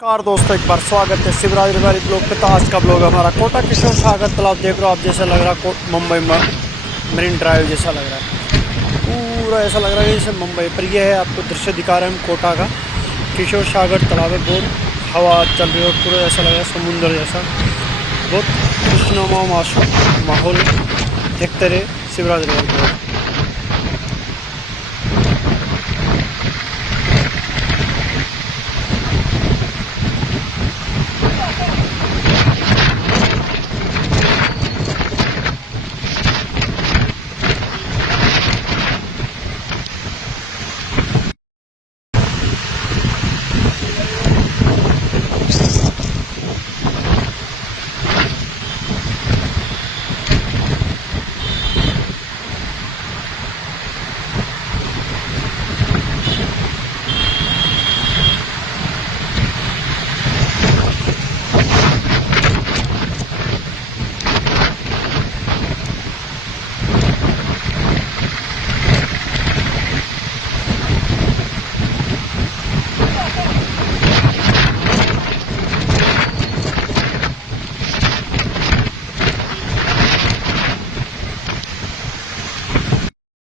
Car दोस्तों एक बार स्वागत है शिवराज रिवारी ब्लॉग पे। तो आज का ब्लॉग हमारा कोटा किशोर सागर तालाब देख रहे हो आप। जैसा लग रहा है मुंबई मरीन ड्राइव जैसा लग रहा है, पूरा ऐसा लग रहा है जैसे मुंबई पर। यह है आपको दृश्य दिखा रहे हैं हम कोटा का। किशोर सागर तालाब है, बहुत हवा चल रही है और पूरा ऐसा लग रहा है समुंदर जैसा। बहुत खुशनुमा माहौल देखते रहे शिवराज रिवारी ब्लॉग।